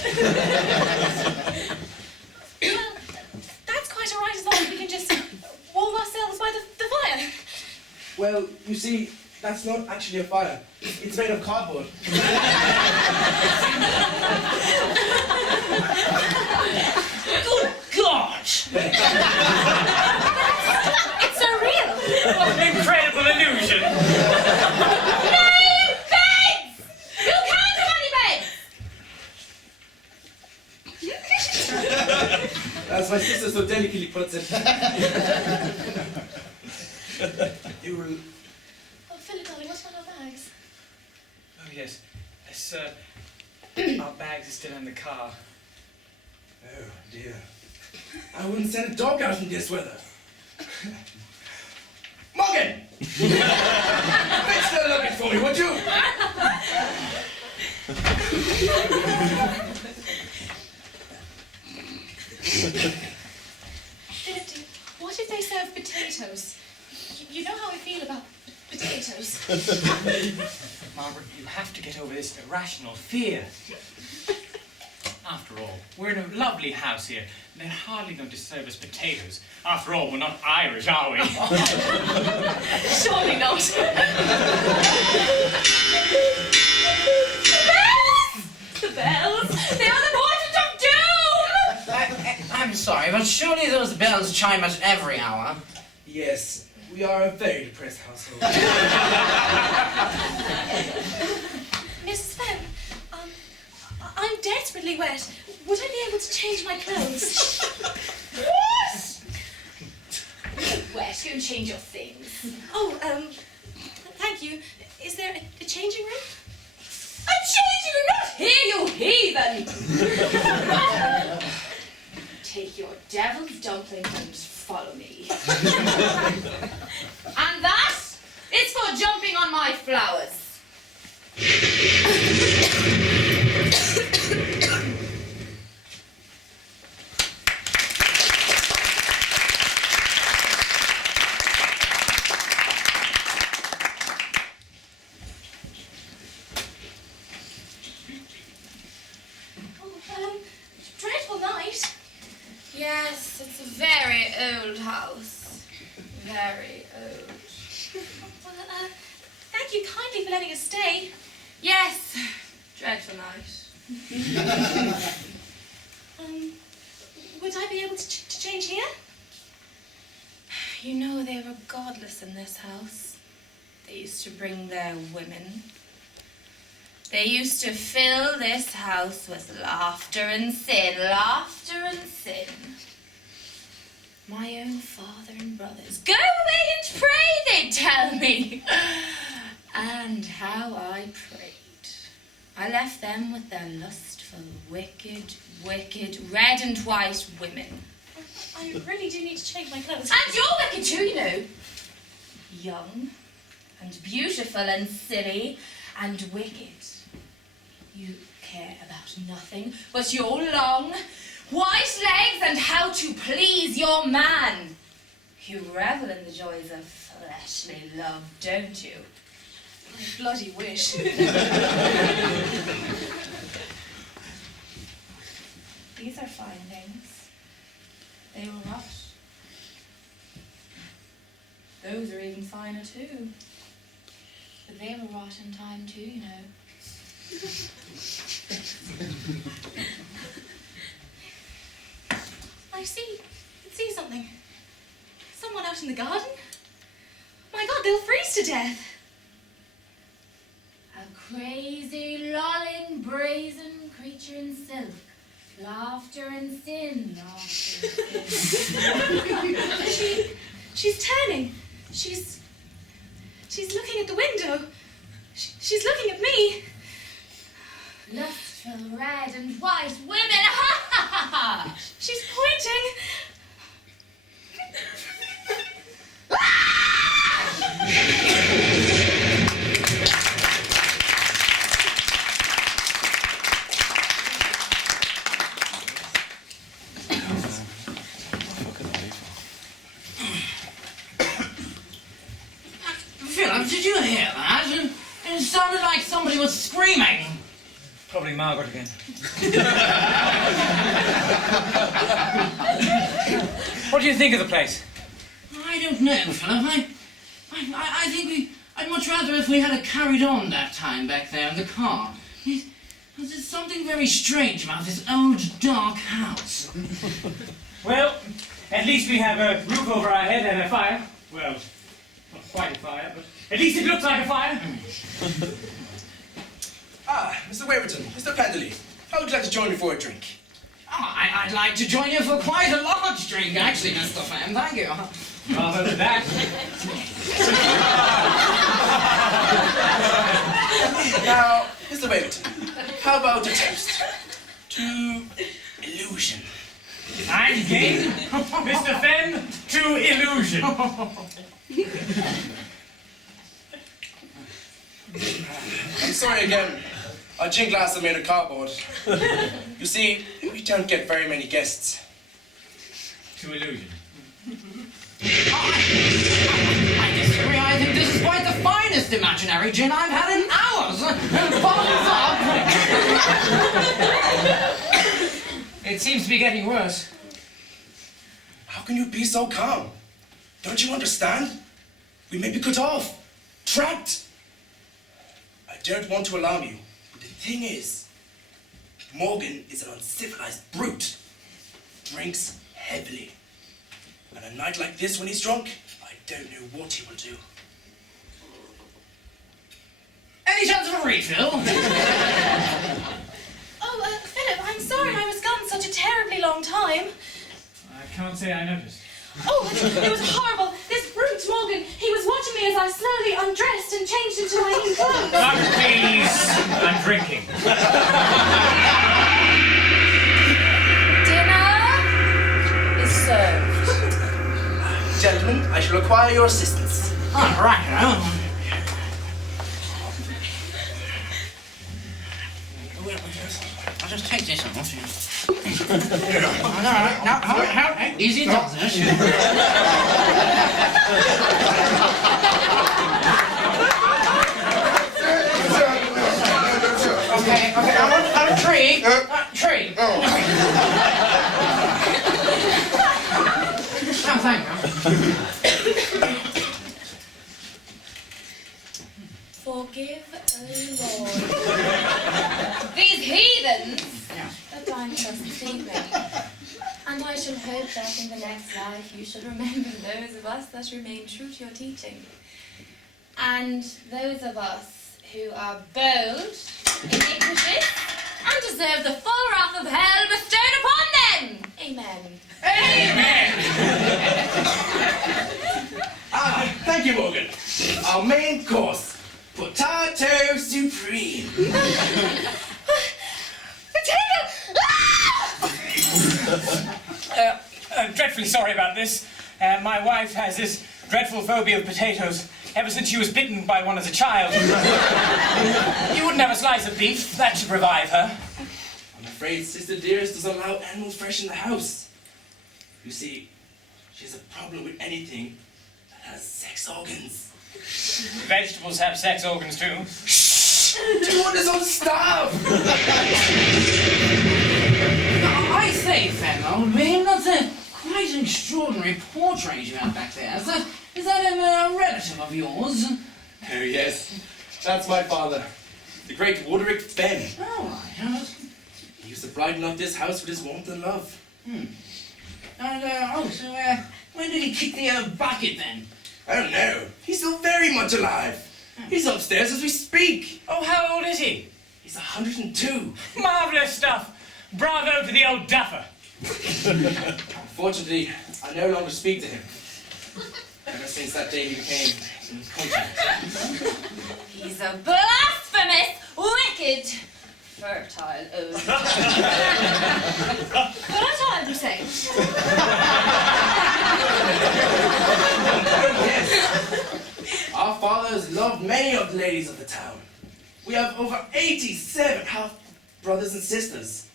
Well, that's quite all right as long as we can just warm ourselves by the fire. Well, you see, that's not actually a fire. It's made of cardboard. Good God! It's so real. What an incredible illusion! Name beds! You can't have any beds! As my sister so delicately puts it. You will... Oh, Philip, darling, what about our bags? Oh, yes. Our bags are still in the car. Oh, dear. I wouldn't send a dog out in this weather. Morgan! Fetch the luggage for me, would you? Philip, what if they serve potatoes? You know how I feel about potatoes. Margaret, you have to get over this irrational fear. After all, we're in a lovely house here, and they're hardly going to serve us potatoes. After all, we're not Irish, are we? Surely not. The bells! They are the portent of doom! I'm sorry, but surely those bells chime at every hour. Yes, we are a very depressed household. Mrs. Fenn, I'm desperately wet. Would I be able to change my clothes? What? Wet, go and change your things. Oh, thank you. Is there a changing room? A changing room, not here, you heathen! Take your devil's dumpling and follow me. And that is for jumping on my flowers. Dreadful night. Yes, it's a very old house. Very old. Well, thank you kindly for letting us stay. Yes, dreadful night. Would I be able to change here? You know, they were godless in this house. They used to bring their women. They used to fill this house with laughter and sin, laughter and sin. My own father and brothers. Go away and pray, they'd tell me. And how I prayed. I left them with their lustful, wicked, wicked, red and white women. I really do need to change my clothes. And you're wicked too, you know. Young and beautiful and silly and wicked. You care about nothing but your long, white legs and how to please your man. You revel in the joys of fleshly love, don't you? I bloody wish. These are fine things. They will rot. Those are even finer too. But they will rot in time too, you know. I see something. Someone out in the garden? My God, they'll freeze to death. A crazy, lolling, brazen creature in silk. Laughter and sin, laughter and sin. She's turning. She's looking at the window. She's looking at me. Lustful red and white women, ha ha ha ha! She's pointing. Philip, did you hear that? It sounded like somebody was screaming. Probably Margaret. yogurt again. What do you think of the place? I don't know, Philip. I think I'd much rather if we had carried on that time back there in the car. There's something very strange about this old, dark house. Well, at least we have a roof over our head and a fire. Well, not quite a fire, but at least it looks like a fire. Mr. Waverton, Mr. Penderley, how would you like to join me for a drink? I'd like to join you for quite a large drink, actually, Mr. Fan. Thank you. Rather than that. Now, Mr. Waverton, how about a toast to illusion? I'm game. Mr. Fenn, to illusion. I'm sorry again. Our gin glass are made of cardboard. You see, we don't get very many guests. To illusion. I disagree. I think this is quite the finest imaginary gin I've had in hours. Bottoms up. It seems to be getting worse. How can you be so calm? Don't you understand? We may be cut off, trapped. I don't want to alarm you, but the thing is, Morgan is an uncivilized brute. Drinks heavily. And a night like this when he's drunk, I don't know what he will do. Any chance of a refill? Oh, Philip, I'm sorry I was gone such a terribly long time. I can't say I noticed. Oh, it was horrible. This brute Morgan, he was watching me as I slowly undressed and changed into my new clothes. Please, I'm drinking. Dinner is served. Gentlemen, I shall require your assistance. Oh, right. I'll just take this off. Now, easy does it. Okay, I want a tree. Tree. Oh, thank you. Forgive, O Lord, these heathens that dined with us this evening. And I shall hope that in the next life you shall remember those of us that remain true to your teaching. And those of us who are bold, iniquitous, and deserve the full wrath of hell bestowed upon them. Amen. Amen. Thank you, Morgan. Our main course, potato supreme. Dreadfully sorry about this. My wife has this dreadful phobia of potatoes ever since she was bitten by one as a child. You wouldn't have a slice of beef. That should revive her. I'm afraid Sister Dearest doesn't allow animals fresh in the house. You see, she has a problem with anything that has sex organs. Vegetables have sex organs too. Do you want us all to starve? I say, Fenwell, man, that's quite an extraordinary portrait you have back there. Is that a relative of yours? Oh, yes. That's my father, the great Roderick Fenn. Oh, right. He used to brighten up this house with his warmth and love. And, so, when did he kick the bucket then? I don't know. He's still very much alive. He's upstairs as we speak. Oh, how old is he? He's 102. Marvellous stuff. Bravo to the old duffer. Unfortunately, I no longer speak to him. Ever since that day he became in contact. He's a blasphemous, wicked, fertile old. Fertile, you say? Yes. Our fathers loved many of the ladies of the town. We have over 87 half-brothers and sisters.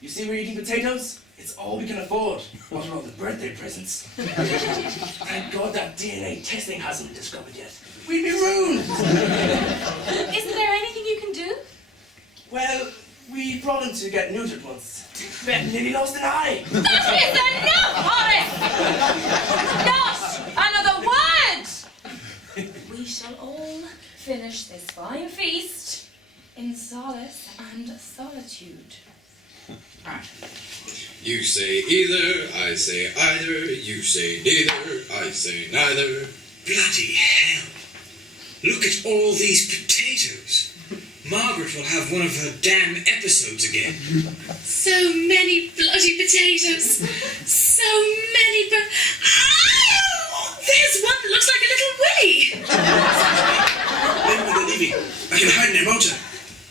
You see we're eating potatoes? It's all we can afford. What are all the birthday presents? Thank God that DNA testing hasn't been discovered yet. We'd be ruined. Isn't there anything you can do? Well, we brought him to get neutered once. Ben nearly lost an eye. That is enough, Horace! Not another word! We shall all finish this fine feast in solace and solitude. You say either, I say either, you say neither, I say neither. Bloody hell. Look at all these potatoes. Margaret will have one of her damn episodes again. So many bloody potatoes. So many Ow! There's one that looks like a little willy. Then when they're leaving, I can hide in their motor.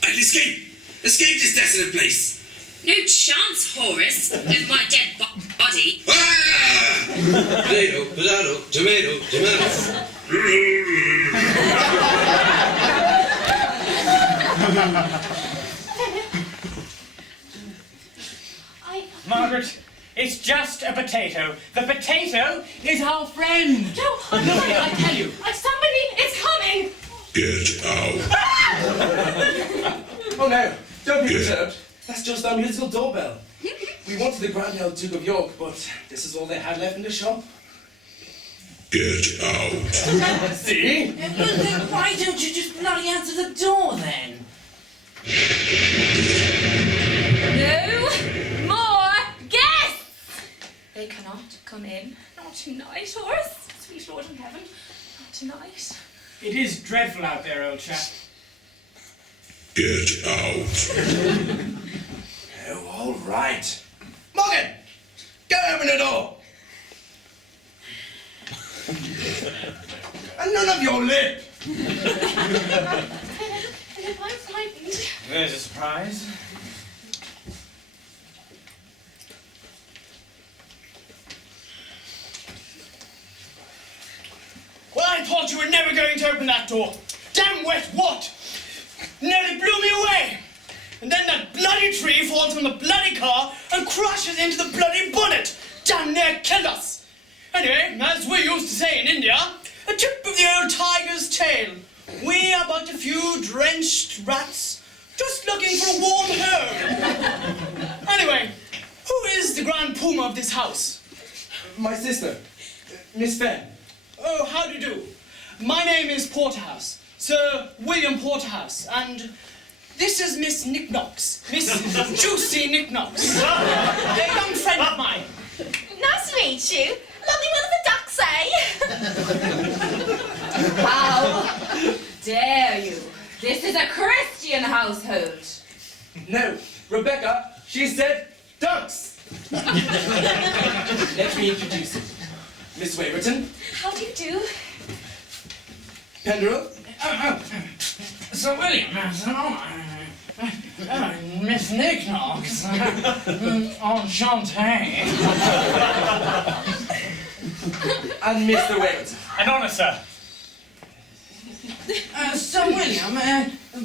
I can escape. Escape this desolate place. No chance, Horace, with my dead body. Ah! Potato, potato, tomato, tomato. Margaret, it's just a potato. The potato is our friend. No, Look, I tell you. somebody is coming! Get out. Oh no, don't be disturbed. That's just our musical doorbell. We wanted the Grand Old Duke of York, but this is all they had left in the shop. Get out. See? Well, then why don't you just bloody answer the door then? No more guests! They cannot come in. Not tonight, Horace. Sweet Lord in heaven. Not tonight. It is dreadful out there, old chap. Get out. Oh, all right. Morgan, go open the door. And none of your lip. Philip, I'm frightened. There's a surprise. Well, I thought you were never going to open that door. Damn wet what? Nearly blew me away. And then that bloody tree falls from the bloody car and crashes into the bloody bonnet. Damn near killed us. Anyway, as we used to say in India, a tip of the old tiger's tail. We are but a few drenched rats just looking for a warm home. Anyway, who is the grand puma of this house? My sister, Miss Fenn. Oh, how do you do? My name is Porterhouse, Sir William Porterhouse, and this is Miss Knickknocks, Miss Juicy Knickknocks, a young friend of mine. Nice to meet you. Lovely weather for ducks, eh? How dare you? This is a Christian household. No, Rebecca, she said ducks. Let me introduce you. Miss Waverton, How do you do? Penderell, Sir William, Miss Knickknocks, enchanté. and Mr. Waverton. An honour, sir. Sir William,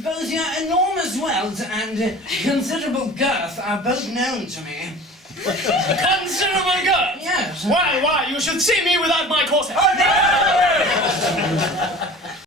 both your enormous wealth and considerable girth are both known to me. Considerable girl. Yes. Why, you should see me without my corset. Oh, no!